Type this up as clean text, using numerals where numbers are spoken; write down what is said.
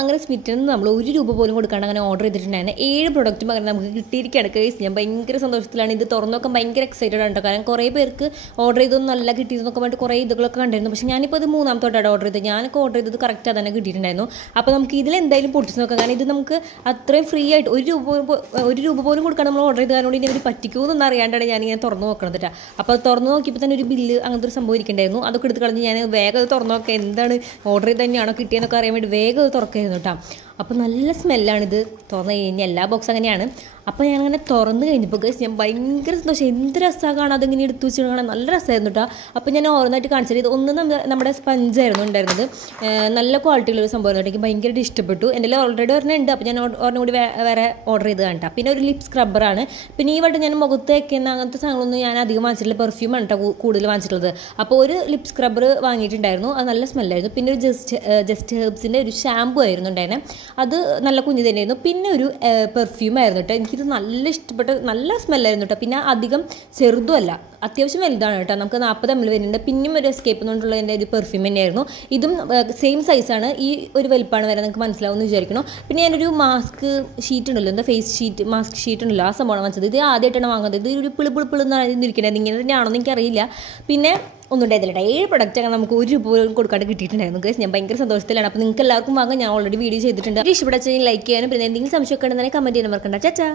അങ്ങനെ സ്മിറ്റിന് നമ്മൾ 1 രൂപ പോലും കൊടുക്കാണ്ട് അങ്ങനെ ഓർഡർ ചെയ്തിട്ടുണ്ടായിരുന്നു. 7 പ്രൊഡക്റ്റും അങ്ങനെ നമുക്ക് കിട്ടിയിരിക്കുകയാണ് ഗൈസ്. ഞാൻ ഭയങ്കര സന്തോഷത്തിലാണ്. ഇത് തുറന്നു നോക്കാൻ ഭയങ്കര എക്സൈറ്റഡ് ആണ്. കാരണം കുറേ പേർക്ക് ഓർഡർ ചെയ്തൊന്നും നല്ല കിട്ടിയതെന്നൊക്കെ പറഞ്ഞിട്ട് കുറേ ഇതുകളൊക്കെ കണ്ടിരുന്നു. പക്ഷേ ഞാനിപ്പോൾ ഇത് 3ാമത്തോട്ടാണ് ഓർഡർ ചെയ്തത്. ഞാനൊക്കെ ഓർഡർ ചെയ്തത് കറക്റ്റ് തന്നെ കിട്ടിയിട്ടുണ്ടായിരുന്നു. അപ്പോൾ നമുക്ക് ഇതിലെന്തായാലും പൊട്ടിച്ച് നോക്കാം. കാരണം ഇത് നമുക്ക് അത്രയും ഫ്രീ ആയിട്ട് 1 രൂപ പോലും കൊടുക്കാൻ നമ്മൾ ഓർഡർ ചെയ്ത് കാരണം ഇനി അവർ പറ്റിക്കുമെന്നൊന്നും അറിയാണ്ടാണ് ഞാനിങ്ങനെ തുറന്ന് നോക്കണത് കേട്ടോ. അപ്പോൾ അത് തുറന്ന് നോക്കിയപ്പോൾ തന്നെ ഒരു ബില്ല് അങ്ങനത്തെ ഒരു സംഭവം ഇരിക്കണ്ടായിരുന്നു. അതൊക്കെ എടുത്ത് കളഞ്ഞ് ഞാൻ വേഗം അത് തുറന്ന് നോക്കാം എന്താണ് ഓർഡർ ചെയ്ത് തന്നെയാണോ കിട്ടിയെന്നൊക്കെ അറിയാൻ വേണ്ടി വേഗം അത് തുറക്കായിരുന്നു കേട്ടോ. അപ്പോൾ നല്ല സ്മെല്ലാണിത് തുറന്ന് കഴിഞ്ഞാൽ. എല്ലാ ബോക്സ് അങ്ങനെയാണ്. അപ്പോൾ ഞാനങ്ങനെ തുറന്ന് കഴിഞ്ഞപ്പോൾ ഗൈസ് ഞാൻ ഭയങ്കര സന്തോഷം. എന്ത് രസമാണ് കാണാൻ. അതിങ്ങനെ എടുത്ത് വെച്ച് കാണാൻ നല്ല രസമായിരുന്നു കേട്ടോ. അപ്പോൾ ഞാൻ ഓരോന്നായിട്ട് കാണിച്ചത് ഇത് ഒന്ന് നമ്മുടെ സ്പഞ്ചായിരുന്നു ഉണ്ടായിരുന്നത്. നല്ല ക്വാളിറ്റിയുള്ളൊരു സംഭവമായിരുന്നു. എനിക്ക് ഭയങ്കരമായിട്ട് ഇഷ്ടപ്പെട്ടു. എൻ്റെ ഓൾറെഡി ഒരെണ്ണമുണ്ട്. അപ്പോൾ ഞാൻ ഒരെണ്ണം കൂടി വേറെ ഓർഡർ ചെയ്ത് കണ്ടാ. പിന്നെ ഒരു ലിപ് സ്ക്രബ്ബറാണ്. പിന്നെ ഈ വട്ടം ഞാൻ മുഖത്ത് വയ്ക്കുന്ന അങ്ങനത്തെ സാധനങ്ങളൊന്നും ഞാൻ അധികം വാങ്ങിച്ചിട്ടില്ല. പെർഫ്യൂമാണ് കേട്ടോ കൂടുതൽ വാങ്ങിച്ചിട്ടുള്ളത്. അപ്പോൾ ഒരു ലിപ് സ്ക്രബ്ബർ വാങ്ങിയിട്ടുണ്ടായിരുന്നു. അത് നല്ല സ്മെല്ലായിരുന്നു. പിന്നെ ഒരു ജസ്റ്റ് ഹെർബ്സിൻ്റെ ഒരു ഷാമ്പു ആയിരുന്നു ഉണ്ടായിരുന്നത്. അത് നല്ല കുഞ്ഞു തന്നെയായിരുന്നു. പിന്നെ ഒരു പെർഫ്യൂമായിരുന്നു കേട്ടോ. എനിക്കിത് നല്ല ഇഷ്ടപ്പെട്ട നല്ല സ്മെല്ലായിരുന്നു കേട്ടോ. പിന്നെ അധികം ചെറുതുമല്ല, അത്യാവശ്യം വലുതാണ് കേട്ടോ. നമുക്ക് 40 ml വരുന്നുണ്ട്. പിന്നെയും ഒരു എസ്കേപ്പ് എന്നുകൊണ്ടുള്ള എൻ്റെ ഒരു പെർഫ്യൂം തന്നെയായിരുന്നു. ഇതും സെയിം സൈസാണ്. ഈ ഒരു വലിപ്പമാണ് വരെ നിങ്ങൾക്ക് മനസ്സിലാവുമെന്ന് വിചാരിക്കണം. പിന്നെ ഞാനൊരു മാസ്ക് ഷീറ്റ് ഉണ്ടല്ലോ, എന്താ ഫേസ് ഷീറ്റ് മാസ്ക് ഷീറ്റ് ഉണ്ടല്ലോ, ആ സംഭവമാണ് വാങ്ങിച്ചത്. ഇത് ആദ്യമായിട്ടാണ് വാങ്ങുന്നത്. ഇത് ഒരു പിളിപ്പിളിപ്പിളെന്നാണ് ഇരിക്കുന്നത്. ഇങ്ങനെ തന്നെയാണോ എന്ന് എനിക്കറിയില്ല. പിന്നെ ഒന്നും ഉണ്ടായിരുന്നില്ല. 7 പ്രൊഡക്റ്റ് അങ്ങനെ നമുക്ക് 1 രൂപ പോലും കൊടുക്കാണ്ട് കിട്ടിയിട്ടുണ്ടായിരുന്നു ഗൈസ്. ഞാൻ ഭയങ്കര സന്തോഷത്തിലാണ്. അപ്പോൾ നിങ്ങൾക്ക് എല്ലാവർക്കും വാങ്ങാൻ ഞാൻ ഓൾറെഡി വീഡിയോ ചെയ്തിട്ടുണ്ട്. ഇഷ്ടപ്പെട്ടാൽ ലൈക്ക് ചെയ്യാനും പിന്നെ എന്തെങ്കിലും സംശയമൊക്കെ ഉണ്ടെങ്കിൽ കമൻറ്റ് ചെയ്യാനും മറക്കണ്ട. ചാച്ചാ.